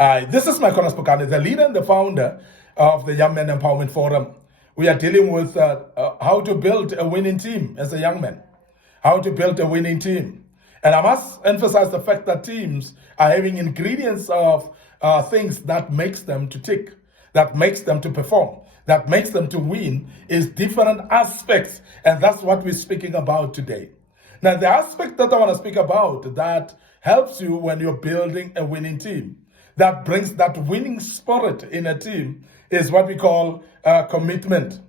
This is Micornus Phokane, the leader and the founder of the Young Men Empowerment Forum. We are dealing with how to build a winning team as a young man, how to build a winning team. And I must emphasize the fact that teams are having ingredients of things that makes them to tick, that makes them to perform, that makes them to win is different aspects. And that's what we're speaking about today. Now, the aspect that I want to speak about that helps you when you're building a winning team, that brings that winning spirit in a team, is what we call commitment.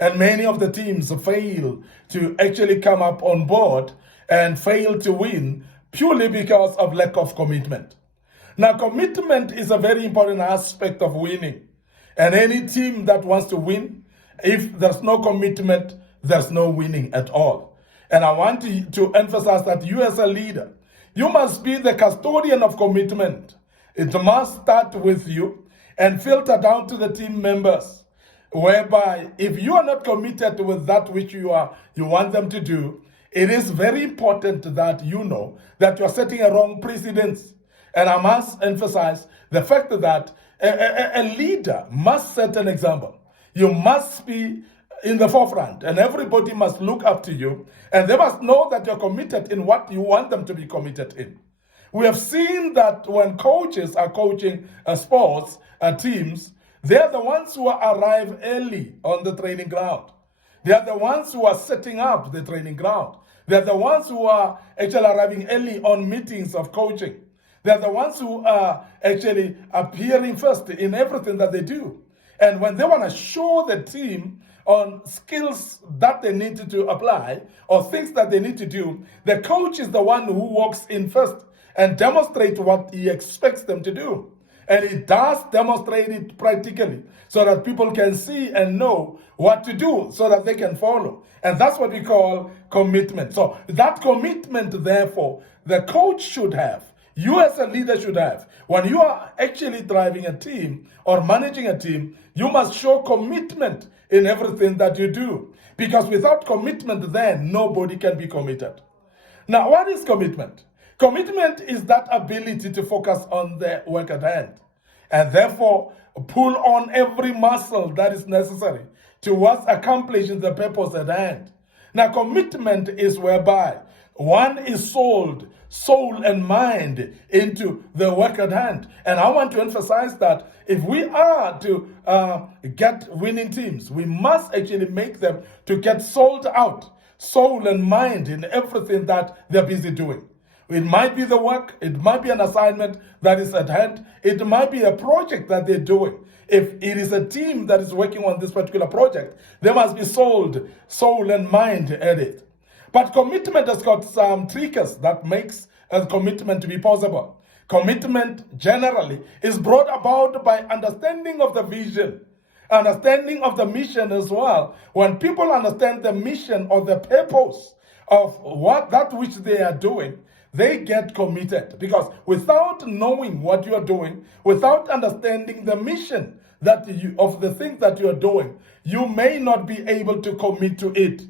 And many of the teams fail to actually come up on board and fail to win purely because of lack of commitment. Now, commitment is a very important aspect of winning. And any team that wants to win, if there's no commitment, there's no winning at all. And I want to emphasize that you as a leader, you must be the custodian of commitment. It must start with you and filter down to the team members, whereby if you are not committed with that which you want them to do, it is very important that you know that you are setting a wrong precedence. And I must emphasize the fact that a leader must set an example. You must be in the forefront, and everybody must look up to you, and they must know that you're committed in what you want them to be committed in. We have seen that when coaches are coaching sports teams, they're the ones who arrive early on the training ground. They're the ones who are setting up the training ground. They're the ones who are actually arriving early on meetings of coaching. They're the ones who are actually appearing first in everything that they do. And when they want to show the team on skills that they need to apply or things that they need to do, the coach is the one who walks in first and demonstrates what he expects them to do. And he does demonstrate it practically so that people can see and know what to do so that they can follow. And that's what we call commitment. So that commitment, therefore, the coach should have. You as a leader should have. When you are actually driving a team or managing a team, you must show commitment in everything that you do. Because without commitment, then nobody can be committed. Now, what is commitment? Commitment is that ability to focus on the work at hand and therefore pull on every muscle that is necessary towards accomplishing the purpose at hand. Now, commitment is whereby one is sold, soul and mind into the work at hand. And I want to emphasize that if we are to get winning teams, we must actually make them to get sold out, soul and mind in everything that they're busy doing. It might be the work, it might be an assignment that is at hand, it might be a project that they're doing. If it is a team that is working on this particular project, they must be sold, soul and mind at it. But commitment has got some triggers that makes a commitment to be possible. Commitment generally is brought about by understanding of the vision, understanding of the mission as well. When people understand the mission or the purpose of that which they are doing, they get committed. Because without knowing what you are doing, without understanding the mission of the thing that you are doing, you may not be able to commit to it.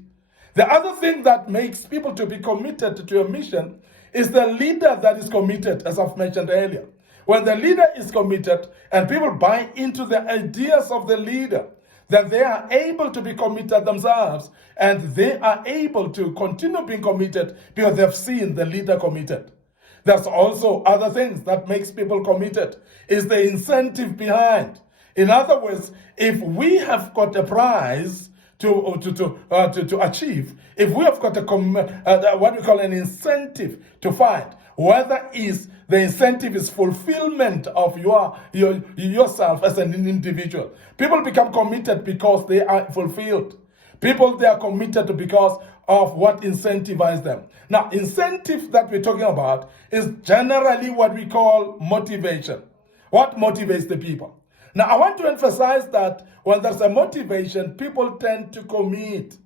The other thing that makes people to be committed to a mission is the leader that is committed, as I've mentioned earlier. When the leader is committed and people buy into the ideas of the leader, then they are able to be committed themselves and they are able to continue being committed because they've seen the leader committed. There's also other things that makes people committed, is the incentive behind. In other words, if we have got a prize to achieve, if we have got what we call an incentive to find, whether the incentive is fulfillment of yourself as an individual. People become committed because they are fulfilled. People, they are committed because of what incentivizes them. Now, incentive that we're talking about is generally what we call motivation. What motivates the people? Now, I want to emphasize that when there's a motivation, people tend to commit.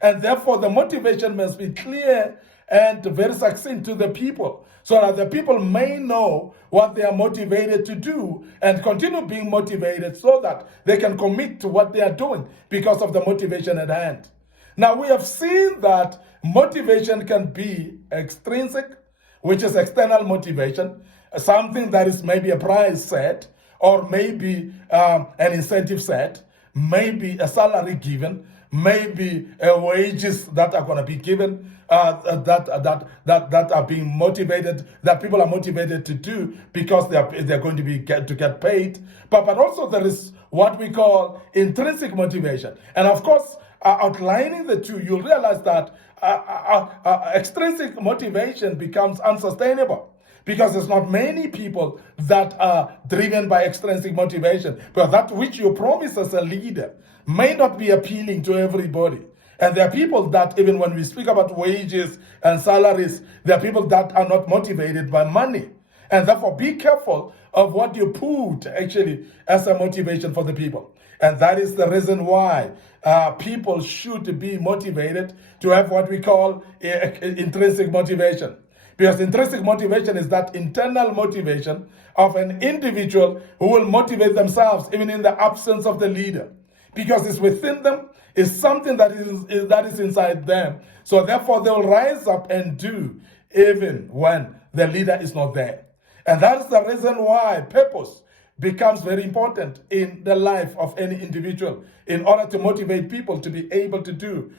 And therefore, the motivation must be clear and very succinct to the people so that the people may know what they are motivated to do and continue being motivated so that they can commit to what they are doing because of the motivation at hand. Now, we have seen that motivation can be extrinsic, which is external motivation, something that is maybe a price set, or maybe an incentive set, maybe a salary given, maybe wages that are going to be given, that are being motivated, that people are motivated to do because they're going to get paid. But also there is what we call intrinsic motivation, and of course, outlining the two, you'll realize that extrinsic motivation becomes unsustainable, because there's not many people that are driven by extrinsic motivation. But that which you promise as a leader may not be appealing to everybody. And there are people that, even when we speak about wages and salaries, there are people that are not motivated by money. And therefore, be careful of what you put actually as a motivation for the people. And that is the reason why people should be motivated to have what we call intrinsic motivation. Because intrinsic motivation is that internal motivation of an individual who will motivate themselves even in the absence of the leader. Because it's within them, it's something that is inside them. So therefore they will rise up and do even when the leader is not there. And that is the reason why purpose becomes very important in the life of any individual in order to motivate people to be able to do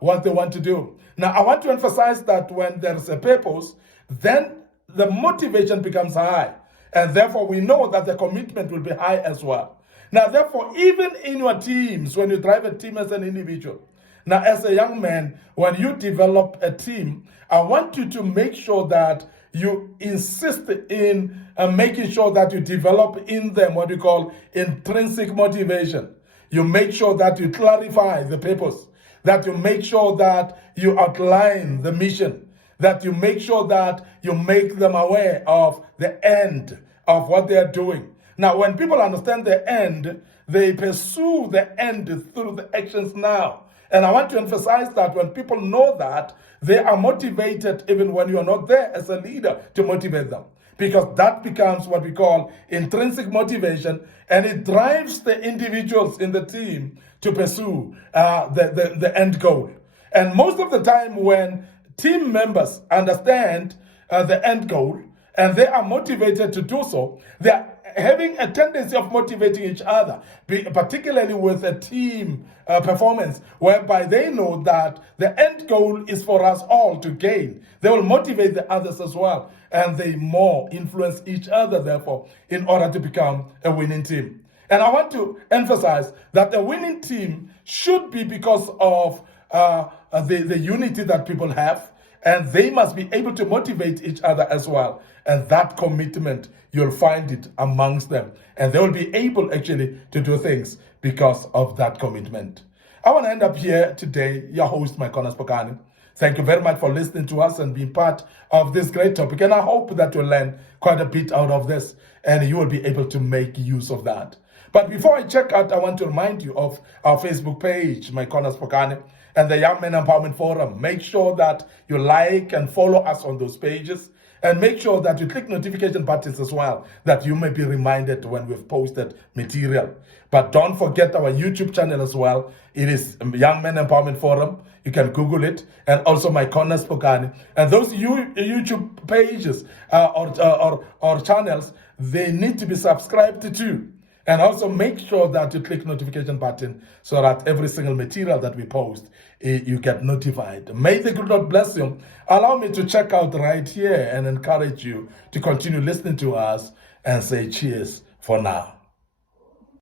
what they want to do. Now, I want to emphasize that when there's a purpose, then the motivation becomes high. And therefore, we know that the commitment will be high as well. Now, therefore, even in your teams, when you drive a team as an individual, now, as a young man, when you develop a team, I want you to make sure that you insist in making sure that you develop in them what we call intrinsic motivation. You make sure that you clarify the purpose, that you make sure that you outline the mission, that you make sure that you make them aware of the end of what they are doing. Now, when people understand the end, they pursue the end through the actions now. And I want to emphasize that when people know that, they are motivated even when you are not there as a leader to motivate them. Because that becomes what we call intrinsic motivation, and it drives the individuals in the team to pursue the end goal. And most of the time when team members understand the end goal and they are motivated to do so, they are having a tendency of motivating each other, particularly with a team performance, whereby they know that the end goal is for us all to gain. They will motivate the others as well, and they more influence each other, therefore, in order to become a winning team. And I want to emphasize that a winning team should be because of the unity that people have, and they must be able to motivate each other as well. And that commitment, you'll find it amongst them. And they will be able actually to do things because of that commitment. I want to end up here today, your host, Micornus Phokane. Thank you very much for listening to us and being part of this great topic. And I hope that you'll learn quite a bit out of this and you will be able to make use of that. But before I check out, I want to remind you of our Facebook page, Micornus Phokane, and the Young Men Empowerment Forum. Make sure that you like and follow us on those pages. And make sure that you click notification buttons as well, that you may be reminded when we've posted material. But don't forget our YouTube channel as well. It is Young Men Empowerment Forum. You can Google it. And also Micornus Phokane. And those YouTube pages or channels, they need to be subscribed to. And also make sure that you click notification button so that every single material that we post, you get notified. May the good Lord bless you. Allow me to check out right here and encourage you to continue listening to us and say cheers for now.